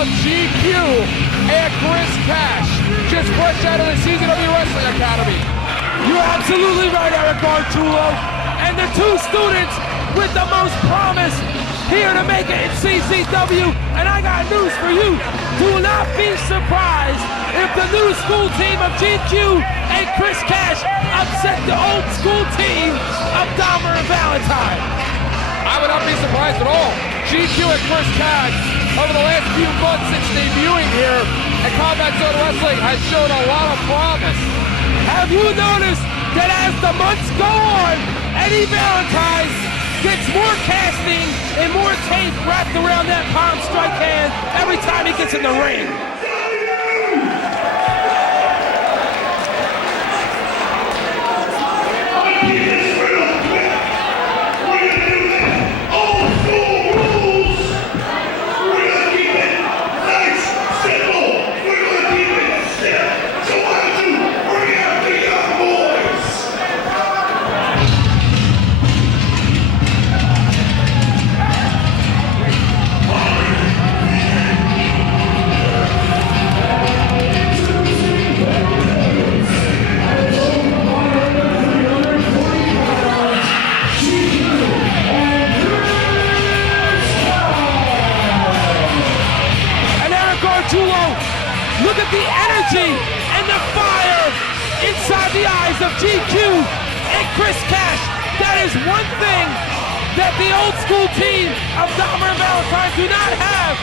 about GQ and Chris Cash, just fresh out of the CZW Wrestling Academy. You're absolutely right, Eric Artulo. And the two students with the most promise here to make it in CZW. And I got news for you. Do not be surprised if the new school team of GQ and Chris Cash upset the old school team of Dahmer and Valentine. I would not be surprised at all. GQ and Chris Cash, over the last few months since debuting here at Combat Zone Wrestling, has shown a lot of promise. Have you noticed that as the months go on, Eddie Valentine gets more casting and more tape wrapped around that palm strike hand every time he gets in the ring? Look at the energy and the fire inside the eyes of GQ and Chris Cash. That is one thing that the old school team of Dahmer and Valentine do not have,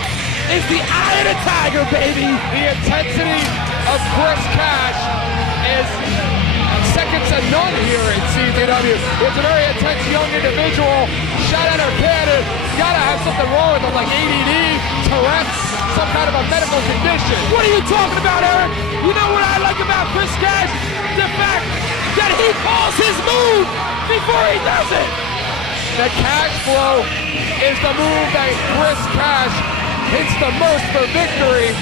is the eye of the tiger, baby. The intensity of Chris Cash is second to none here in CZW. He's a very intense young individual, shot at her cannon. Gotta have something wrong with him, like ADD, Tourette's, some kind of a medical condition. What are you talking about, Eric? You know what I like about Chris Cash? The fact that he calls his move before he does it. The cash flow is the move that Chris Cash hits the most for victory.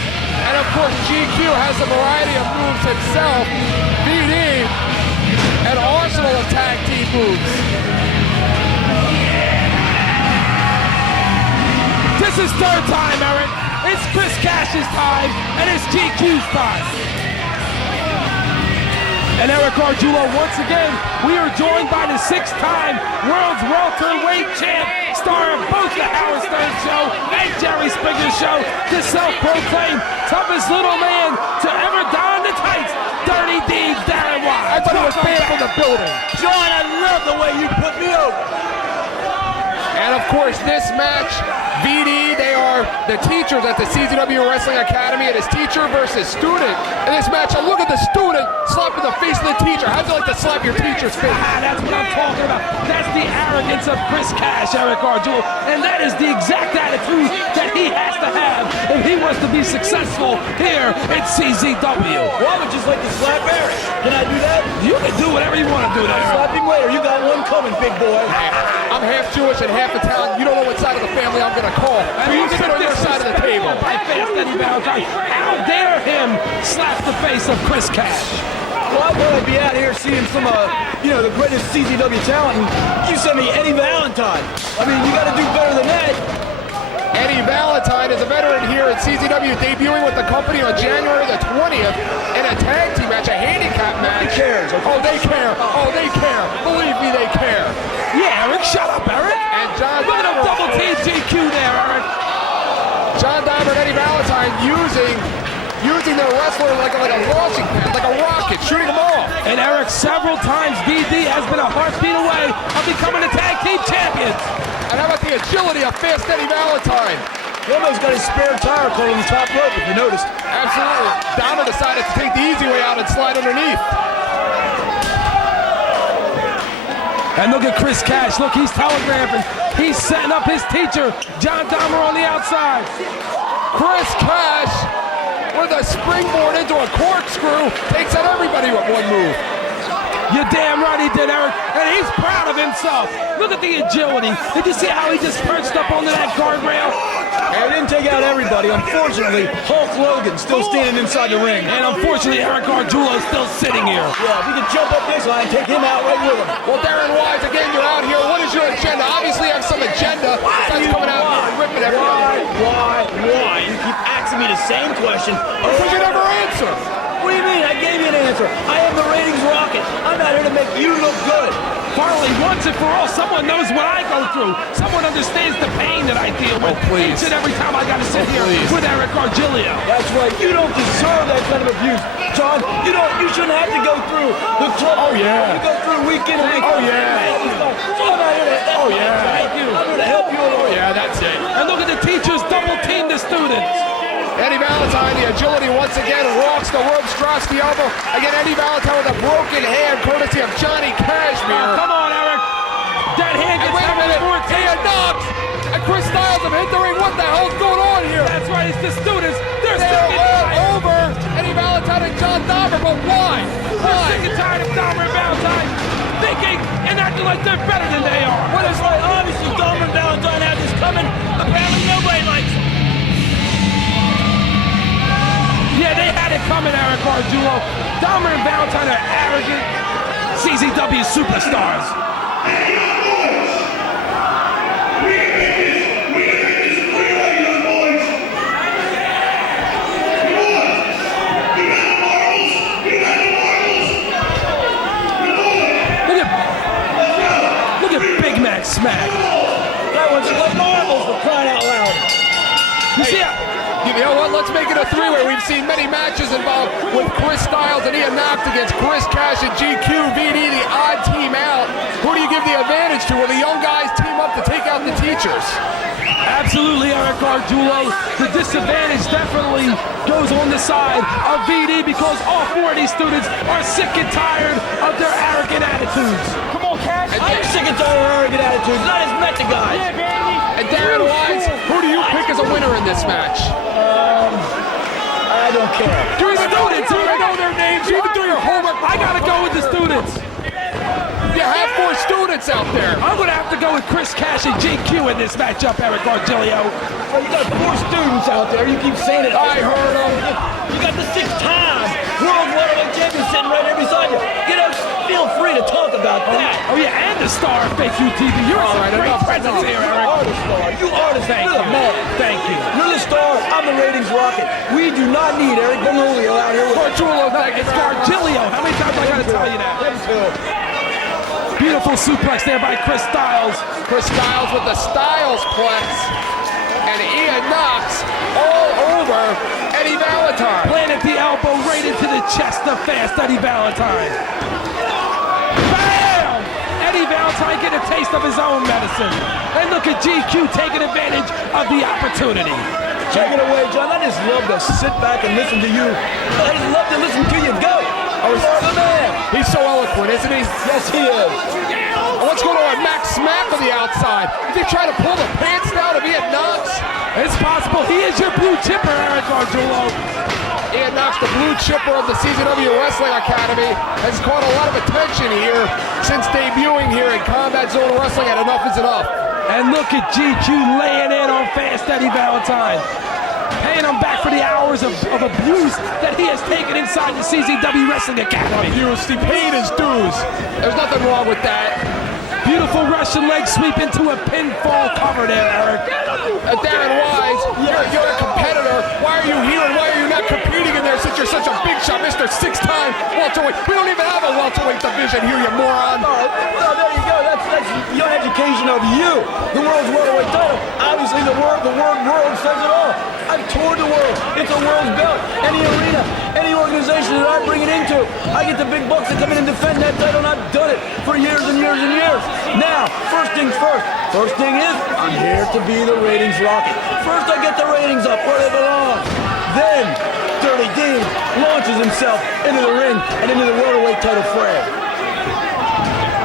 And of course, GQ has a variety of moves himself. BD, an arsenal of tag team moves. This is third time, Eric. It's Chris Cash's time, and it's GQ's time. And Eric Artulo, once again, we are joined by the six-time world's welterweight champ, star of both the Howard Stern Show and Jerry Springer Show, the self-proclaimed toughest little man to ever don the tights, Dirty Deeds, Darren Watts. I thought he was banned from the building. John, I love the way you put me over. And of course, this match, VD, they are the teachers at the CZW Wrestling Academy. It is teacher versus student. In this match, look at the student slapping the face of the teacher. How'd you like to slap your teacher's face? That's what I'm talking about. That's the arrogance of Chris Cash, Eric Artulo. And that is the exact attitude that he has to have if he wants to be successful here at CZW. Well, I would just like to slap Eric. Can I do that? You can do whatever you want to do there. Slap him later. You got one coming, big boy. I'm half Jewish and half Italian. You don't know what side of the family I'm going to call. So you sit on your side of the table. How dare him slap the face of Chris Cash? Well, I thought I'd be out here seeing some, the greatest CZW talent, and you sent me Eddie Valentine. I mean, you got to do better than that. Eddie Valentine is a veteran here at CZW, debuting with the company on January the 20th in a tag team match, a handicap match. He cares. Okay? Oh, they care. Oh, they care. Believe me, they care. Yeah, Eric, shut up, Eric. And John Look at him Dahmer, double team GQ there, Eric. John Dahmer and Eddie Valentine using their wrestler like a launching pad, like a rocket, shooting them off. And Eric, several times DD has been a heartbeat away of becoming a tag team champion. And how about the agility of fast Eddie Valentine? He almost got his spare tire caught on the top rope, if you noticed. Absolutely. Dahmer decided to take the easy way out and slide underneath. And look at Chris Cash. Look, he's telegraphing. He's setting up his teacher, John Dahmer, on the outside. Chris Cash, with a springboard into a corkscrew, takes out everybody with one move. You're damn right he did, Eric. And he's proud of himself. Look at the agility. Did you see how he just perched up onto that guardrail? They didn't take out everybody. Unfortunately, Hulk Hogan's still standing inside the ring. And unfortunately, Eric Gargiulo's still sitting here. Yeah, if he could jump up this line, take him out right with him. Well, Darren Wise, again, you're out here. What is your agenda? Obviously, you have some agenda besides coming out and ripping everybody. Why? You keep asking me the same question. Because you never answer. What do you mean? I gave you an answer. I am the ratings rocket. I'm not here to make you look good. Farley, once and for all, someone knows what I go through. Someone understands the pain that I deal with each and every time I got to sit here with Eric Gargiulo. That's right. You don't deserve that kind of abuse, John. You shouldn't have to go through the trouble. Oh, yeah. You go through week in and week out. Oh, yeah. So I'm not here to help you. Thank you. I'm here to help you along. Yeah, that's it. And look at the teachers double team the students. Eddie Valentine, the agility once again, walks the ropes, drops the elbow. Again, Eddie Valentine with a broken hand, courtesy of Johnny Cashmere. Come on, Eric. That hand And gets wait a minute, Ian Knoxx and Chris Stylz have hit the ring. What the hell's going on here? That's right, it's the students. They're They're sick and all tired. over Eddie Valentine and John Dahmer, but why? They're sick and tired of Dahmer and Valentine thinking and acting like they're better than they are. Well, it's like, obviously, Dahmer and Valentine have this coming. Apparently, nobody likes it. Yeah, they had it coming, Eric Gargiulo. Dahmer and Valentine are arrogant CZW superstars. Look at Big Mac smack. That one's like marbles for crying out loud. You see how... You know what? Let's make it a three-way. We've seen many matches involved with Chris Stylz and Ian Knoxx against Chris Cash and GQ, VD, the odd team out. Who do you give the advantage to? Will the young guys team up to take out the teachers? Absolutely, Eric Gargiulo. The disadvantage definitely goes on the side of VD because all four of these students are sick and tired of their arrogant attitudes. Come on, Cash. I'm sick and tired of arrogant attitudes. I just met the guys. Yeah, baby. And Darren Wise, who do you pick as a winner in this match? I don't care. Do you even know their names? Do you even do your homework? I gotta go with the students. You have four students out there. I'm gonna have to go with Chris Cash and GQ in this matchup, Eric Gargiulo. Well, you got four students out there. You keep saying it. I heard them. You got the 6-time world welterweight champion sitting right there beside you. You know, feel free to talk about that. Oh yeah, and the star of Fake UTV. You're All some right, great enough. presence here, You Eric. are the star. You are the star. Thank You're you. the man. Thank you. You're the star. I'm the ratings rocket. We do not need Eric Benolio out here with Gargiulo, thank you It's very much. Gargiulo. How many times I gotta tell you that? him too. Beautiful suplex there by Chris Stylz. Chris Stylz with the Stylzplex. And Ian Knoxx all over Eddie Valentine. Planted the elbow right into the chest of fast Eddie Valentine. Bam! Eddie Valentine getting a taste of his own medicine. And look at GQ taking advantage of the opportunity. Take it away, John. I just love to sit back and listen to you. I just love to listen to you go. Oh, he's the man. He's so eloquent, isn't he? Yes, he is. And what's going on with Max Smack on the outside? Is he trying to pull the pants down of Ian Knoxx? It's possible. He is your blue chipper, Eric Gargiulo. Ian Knoxx, the blue chipper of the CZW Wrestling Academy, has caught a lot of attention here since debuting here in Combat Zone Wrestling at Enough Is Enough. And look at GQ laying in on fast Eddie Valentine. Paying him back for the hours of abuse that he has taken inside the CZW Wrestling Academy. Abuse, he paid his dues. There's nothing wrong with that. Beautiful Russian leg sweep into a pinfall cover there, Eric. Darren Wise, you're a competitor. Why are you here and why are you not competing in there since you're such a big shot, Mr. 6-time welterweight? We don't even have a welterweight division here, you moron. Well, there you go. That's your education of you. The world's welterweight title. Obviously, the word world says it all. I've toured the world. It's a world's belt. Any arena, any organization that I bring it into, I get the big bucks to come in and defend that title, and I've done it for years and years and years. Now, first things first. First thing is, I'm here to be the ratings rocket. First, I get the ratings up where they belong. Then, Dirty Dean launches himself into the ring and into the welterweight title fray.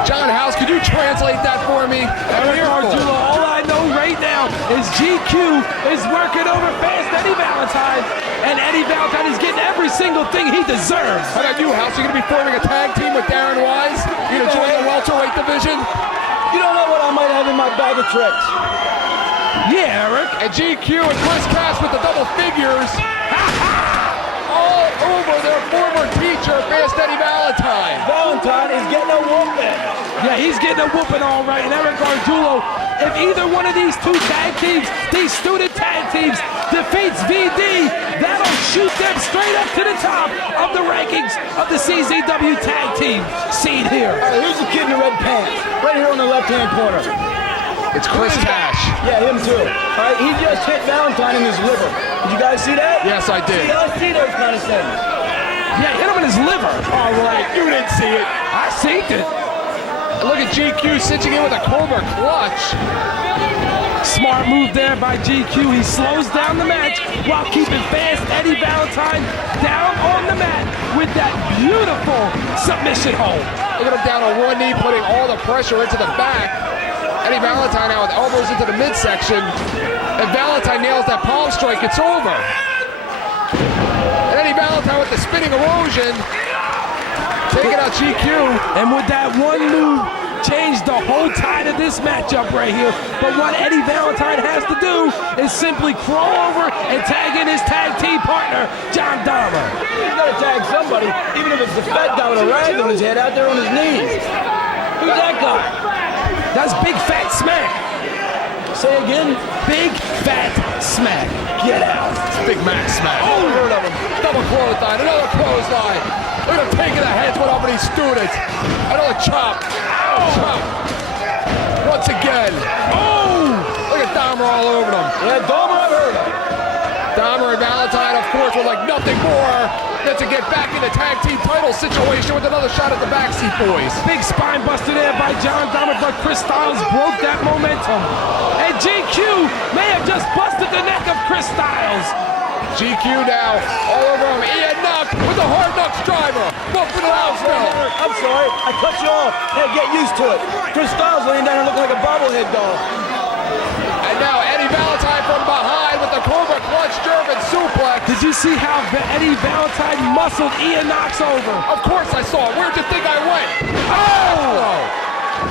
John House, could you translate that for me? Eric Gargiulo, all I know right now is GQ is working over fast Eddie Valentine, and Eddie Valentine is getting every single thing he deserves. How about you, House? You going to be forming a tag team with Darren Wise? You going to join the welterweight division? You don't know what I might have in my bag of tricks. Yeah, Eric. And GQ and Chris Cash with the double figures. All over their former teacher, Fast Eddie Valentine. Valentine is getting a whooping. Yeah, he's getting a whooping all right. And Eric Gargiulo, if either one of these two tag teams, these student tag teams, defeats VD, that'll shoot them straight up to the top of the rankings of the CZW tag team seed here. All right, here's the kid in the red pants, right here on the left-hand corner. It's Chris Cash. Yeah, him too. All right, he just hit Valentine in his liver. Did you guys see that? Yes, I did. See, I see those kind of things. Yeah, hit him in his liver. All right, you didn't see it. I seen it. And look at GQ cinching in with a Cobra clutch. Smart move there by GQ. He slows down the match while keeping Fast Eddie Valentine down on the mat with that beautiful submission hold. Look at him down on one knee, putting all the pressure into the back. Eddie Valentine now with elbows into the midsection. And Valentine nails that palm strike. It's over. And Eddie Valentine with the spinning erosion. Taking out GQ. And with that one move, changed the whole tide of this matchup right here. But what Eddie Valentine has to do is simply crawl over and tag in his tag team partner, John Dahmer. He's got to tag somebody, even if it's the fat guy with a rag on his head out there on his knees. Who's that guy? That's Big Fat Smack. Say again? Big Fat Smack. Get out. It's Big Mac Smack. Oh, heard of him. Double clothesline, another clothesline. Look at him taking the heads with up of these students. Another chop. Chop. Once again. Oh! Look at Dahmer all over them. Yeah, Dahmer, I've heard of him. Dahmer and Valentine, of course, would like nothing more than to get back in the tag team title situation with another shot at the Backseat Boys. Big spine buster there by John Dahmer, but Chris Stylz broke that momentum. And GQ may have just busted the neck of Chris Stylz. GQ now all over him. Ian Knoxx with the hard Knoxx driver. Look for the house now. I'm sorry, I cut you off. Hey, get used to it. Chris Stylz laying down and looking like a bobblehead doll. And now Eddie Valentine from behind with the Cobra clutch German suplex. Did you see how Eddie Valentine muscled Ian Knoxx over? Of course I saw it. Where'd you think I went? Oh!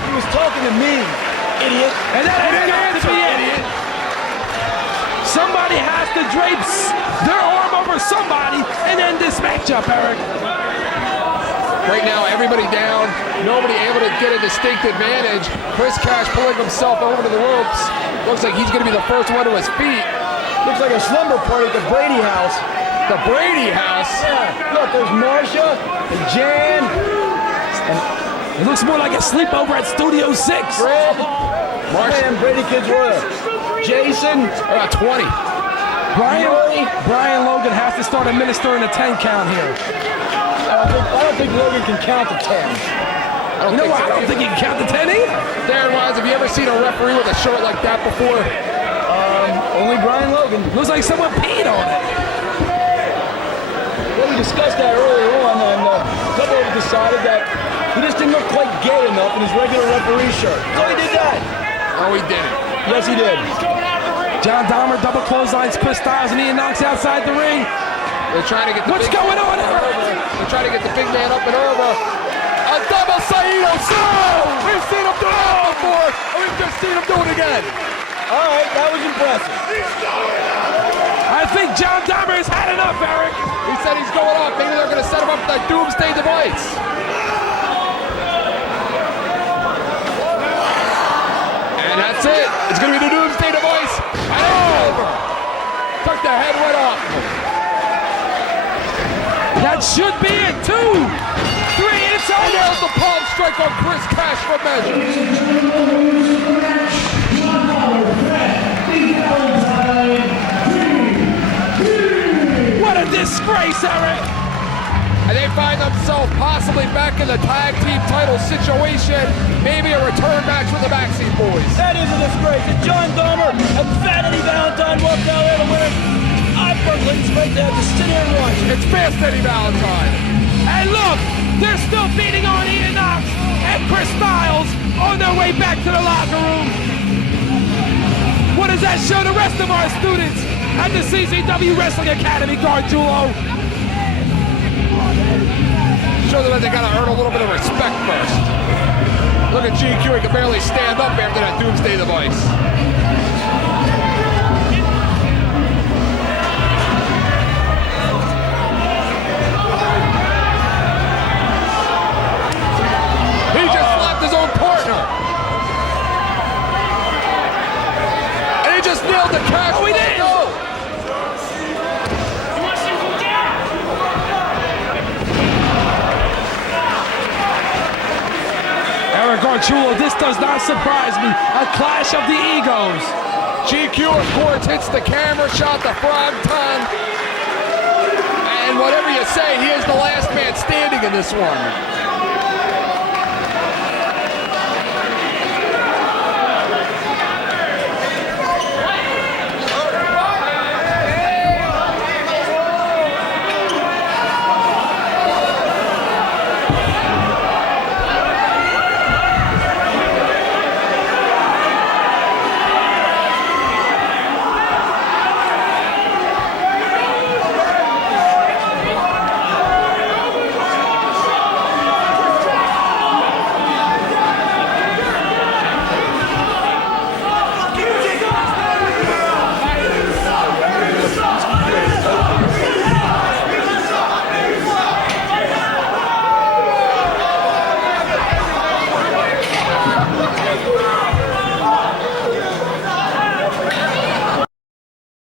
He was talking to me, idiot. And that ain't got to be it. Somebody has to drape their arm over somebody and end this matchup, Eric. Right now, everybody down. Nobody able to get a distinct advantage. Chris Cash pulling himself over to the ropes. Looks like he's going to be the first one to his feet. Looks like a slumber party at the Brady house. The Brady house? Yeah, look, there's Marsha and Jan. And it looks more like a sleepover at Studio 6. Fred. Marsha. Man, Brady kids were Jason. About 20. Brian Logan has to start administering a 10 count here. I don't think Logan can count to 10. I don't think he can count to 10 either. Darren Wise, have you ever seen a referee with a shirt like that before? Only Brian Logan. Looks like someone peed on it. Well, we discussed that earlier on, and a couple of us decided that he just didn't look quite gay enough in his regular referee shirt. So he did that. No, he didn't. Yes, he did. John Dahmer double clotheslines Chris Stylz and Ian Knoxx outside the ring. They're trying to get the What's going on, Eric? They're trying to get the big man up and over. A double Saito slam! We've seen him do it before, and we've just seen him do it again. All right, that was impressive. I think John Dahmer has had enough, Eric. He said he's going off. Maybe they're going to set him up with that doomsday device. And that's it. It's going to be the doomsday device. And it's over. Took the head right off. That should be it. 2, 3, and it's And over. there's the palm strike on Chris Cash for measure. What a disgrace, Eric. And they find themselves possibly back in the tag team title situation. Maybe a return match with the Backseat Boys. That is a disgrace. And John Dahmer and Fat Eddie Valentine walked out there to win it. I personally expect to have to sit here and watch it. It's Fast Eddie Valentine. And look, they're still beating on Ian Knoxx and Chris Stylz on their way back to the locker room. What does that show the rest of our students at the CZW Wrestling Academy, Gargiulo? Show them that they gotta earn a little bit of respect first. Look at GQ, he can barely stand up after that doomsday device. Gargiulo. This does not surprise me. A clash of the egos. GQ, of course, hits the camera shot, the frog tongue. And whatever you say, he is the last man standing in this one.